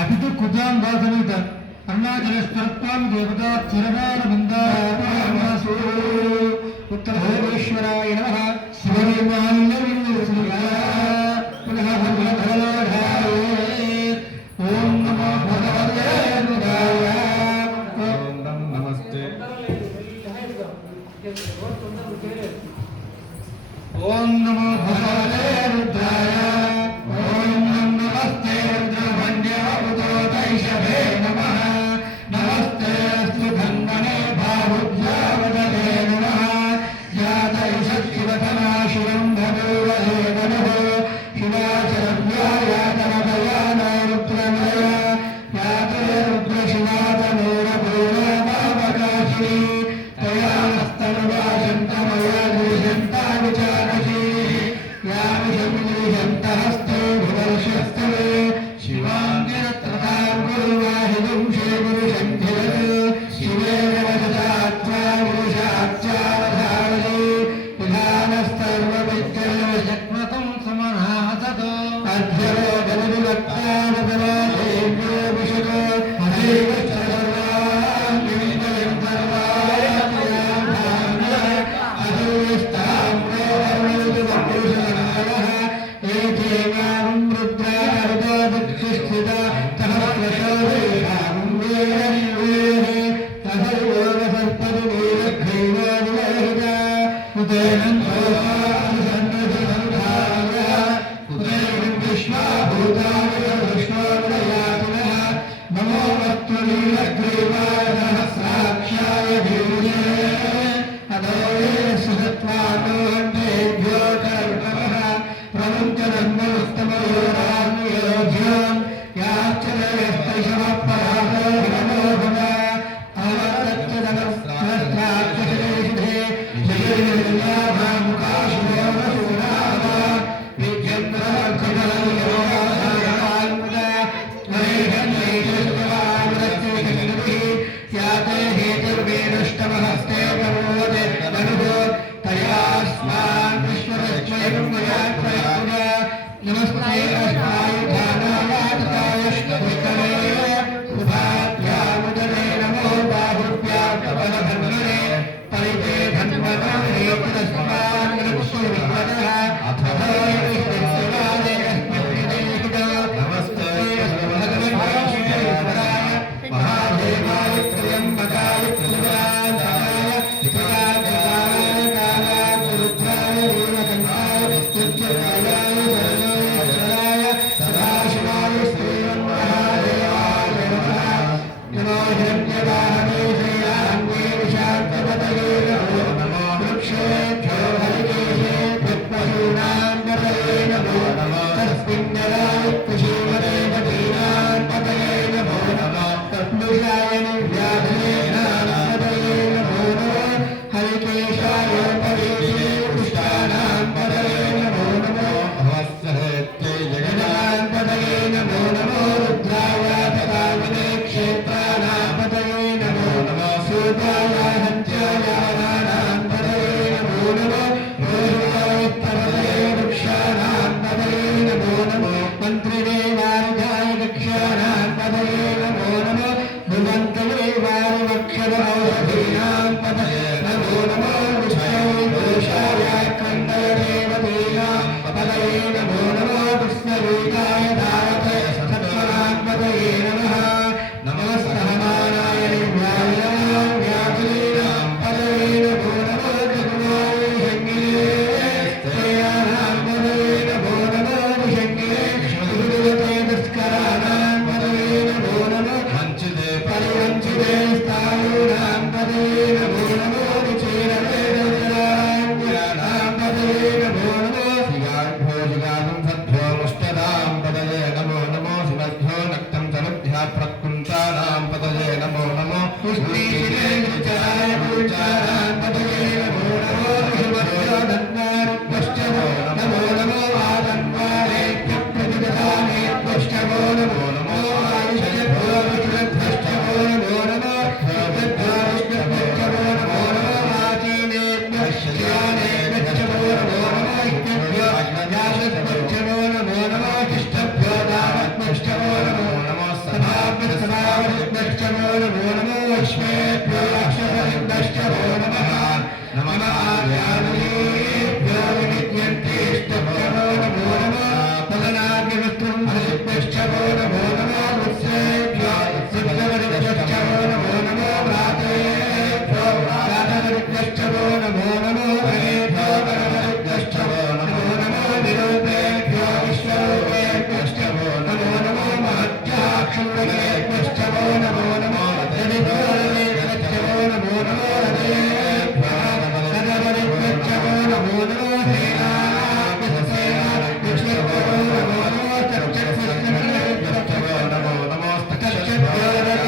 అతిథి కుజాం దాసనిత అరుణాచలేశ్వరత్వం దేవతా చిరవారవిందాసు ఉత్తరేశ్వరాయ నమః ఓం నమో భగవతే రుద్రాయ ఓం నమస్తే ఓం నమో భగవతే రుద్రాయ नमो नमो अश्वेभ्यो अक्षरभ्यो नमः नमः आर्याभ्यो विद्यन्तेष्टभ्यो नमो नमः पदनाभ्यस्तुं हरिभ्यो नमो नमः वत्सेभ्यो सिद्धवरिभ्यो नमो नमो व्रातेभ्यो व्रातवरिभ्यो नमो नमो हरेभ्यो वरवरिभ्यो नमो नमो निरूपेभ्यो विश्वरूपेभ्यो नमो नमो महत्याक्षुरेभ्यो नमो नमो हरिभ्यो नमो नमो हरेभ्यो सदवरिभ्यो नमो नमो हेनाभ्यो नमो नमो चक्षुर्भ्यो नमो नमो चक्षुर्भ्यो नमो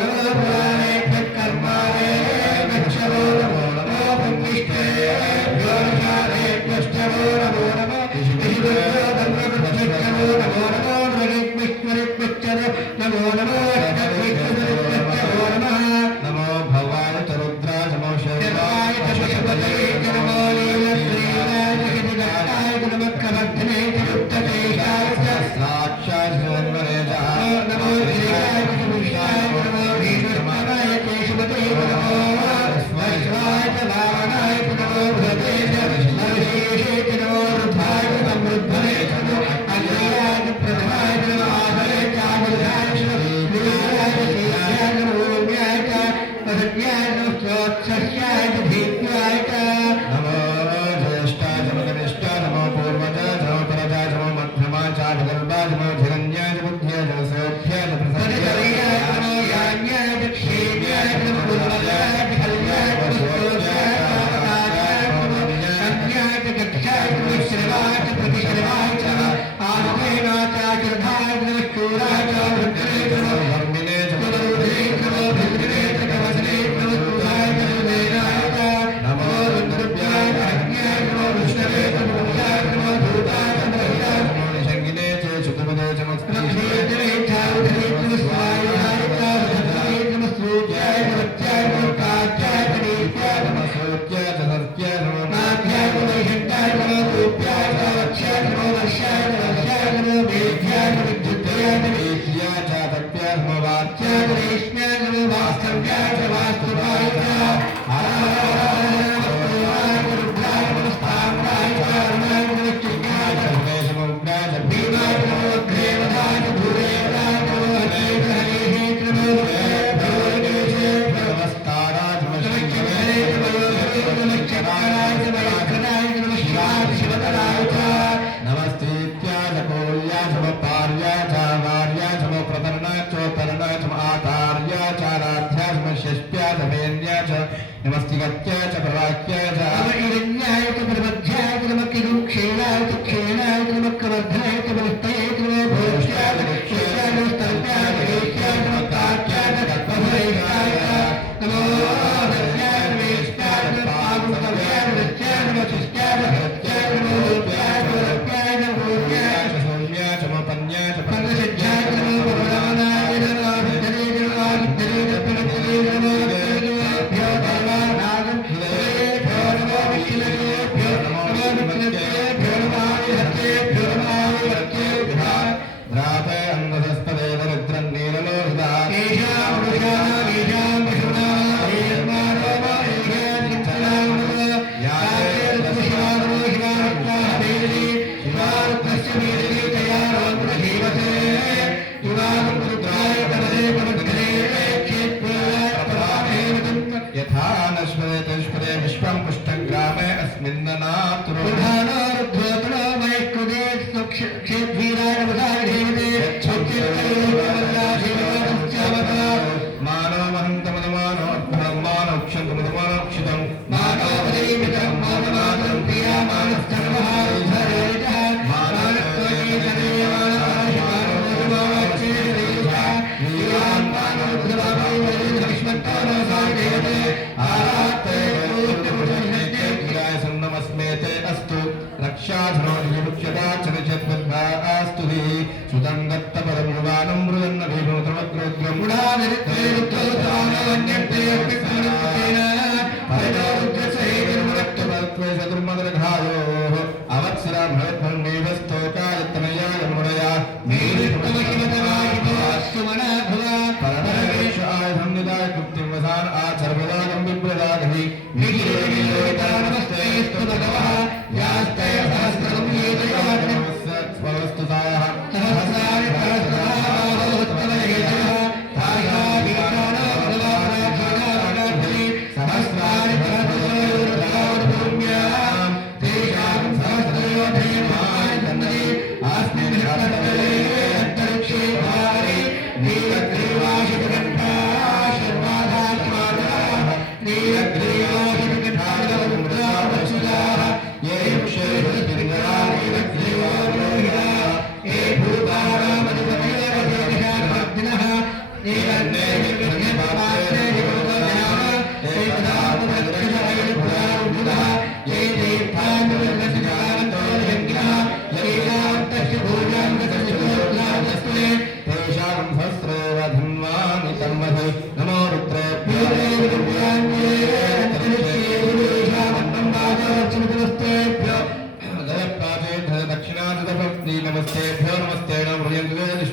नमो पुराणेभ्यो कर्माणेभ्यो नमो नमो पुण्येभ्यो नमो नमो ईश्वरेभ्यो नमो नमो नमो नमो नमो भवाय रुद्राय नमो शिवाय पशुपते नमो लीलाय नमः कवर्धने उत्तरेशाय साक्षात् सर्वरेजाय नमो लीलाय पुरुषाय नमो वीरमाय केशवते नमो वैश्वाय लावणाय नमो भगवते नमोशेषे नमो रुद्राय समृद्धने नमो अग्रयाय प्रथमाय नमो आभरे चामराय नमो ज्येष्ठाय नमो कनिष्ठाय नमो पूर्वजाय नमो परजाय नमो मध्यमाय च भगवताय नमो धीरण्याय बुद्ध्याय नमो सौख्याय नमो प्रसन्नाय नमो यान्याय क्षेम्याय नमो पूर्वजाय कल्याय नमो सोचाय नमो अन्याय कक्षाय नमो श्रेवाय प्रतिश्रेवाय च आत्मेनाय च चर्धाय नमो शूराय च वृत्रे नमो धर्मिणे च गुरुदे नमो भिद्रे च कवचने नमो सुराय च वेदाय च नमो रुद्रभ्याय अन्याय नमो विष्णवे नमो भूताय नमो भूताय नमो निषङ्गिने च चतुर्भुजे च मत्स्ये च रेखाय नमो स्वायाय च भद्राय नमो सूर्याय नमो वत्याय नमो कात्याय च नीत्याय नमो सूर्याय च सत्याय नमो नाथ्याय नमो हित्याय नमो रूप्याय च वक्ष्याय नमो वर्षाय च वर्षाय नमो मेध्याय नमो विद्युत्याय च वेद्याय च तत्याय नमो वाच्याय च रेश्म्याय नमो वास्तव्याय च वास्तुपाय च नमस्तिगत्याय च प्रवाक्याय च नमः च प्रबध्याय च नमः किरुक्षेणाय च क्षेणाय च नमः कवर्धनाय च बलस्थये च नमः भोष्ट्याय च क्षेत्राय च स्तल्प्याय च वेष्ट्याय च नमः काट्याय च अभयेशाय च नमो दत्याय च वेष्ट्याय च पागुस्तव्याय च दत्याय नमः शिष्ट्याय च हत्याय च नमो रूप्याय च रत्याय च भूत्याय च सौम्याय च नमः पन्याय च पन्नसिद्ध्याय च नमो भगवानाय च नमः विद्यते च नमः विद्यते च प्रवृत्ते च नमो अवत्सरा Yada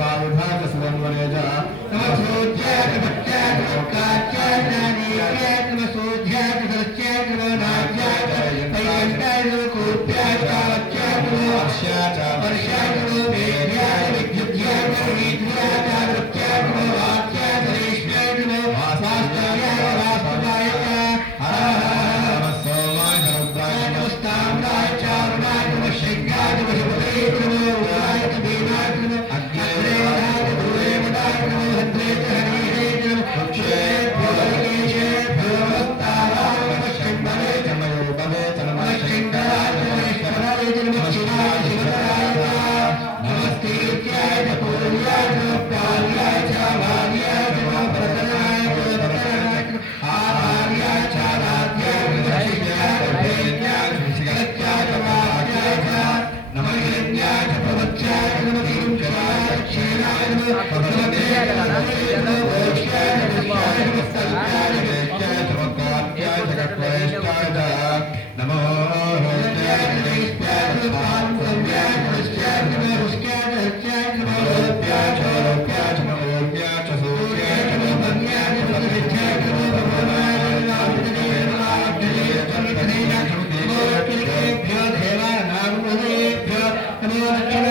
स्वाविभाग सुवन्वनेज नमः सूर्याय भक्त्याय लोकाच्चाय ज्ञानीयाय नमः सूर्याय सरस्याय नमः नाच्याय वैकुण्ठाय नमः कूप्याय चावच्याय नमः वर्षाय नमः वेद्याय विद्युत्याय नमः वीद्याय वृत्याय नमः वाक्याय धरेश्याय नमः वास्ताय वास्तवाय नमः सोमाय रुद्राय नमः ताम्राय चारुणाय नमः शृंगाय नमः शुभदे नमः उदाय भीमाय नमः अग्नेयाय भूरेवताय नमः भद्रे हरिहे नमः क्षेभ्यो केशेभ्यो नमस्ताराय नमः शंभवे चमयोपवे नमः शंकराय नमः शरणाय नमः शिवाय शिवराय नमस्ते नित्याय पूर्याय नमः प्राण्याय च भार्याय नमः प्रतनाय प्रतनाय आभार्याय च आराध्याय नमः शिष्याय भेद्याय शिष्याय वाक्याय च नमः यज्ञाय च प्रवच्याय नमः किंचनाय क्षीणाय नमः प्रवच्याय नमः वोक्ष्याय नमः सत्याय वेद्याय च वक्रात्याय च कट्वैष्ठाय च नमो हस्त्याय नमस्त्याय पांचम्याय नमस्त्याय नमः हुष्क्याय हस्त्याय नमः लोप्याय च महोप्याय च सूर्याय च मन्याय च विद्याय च भगवाय नमः देवाय नमो दक्षिणे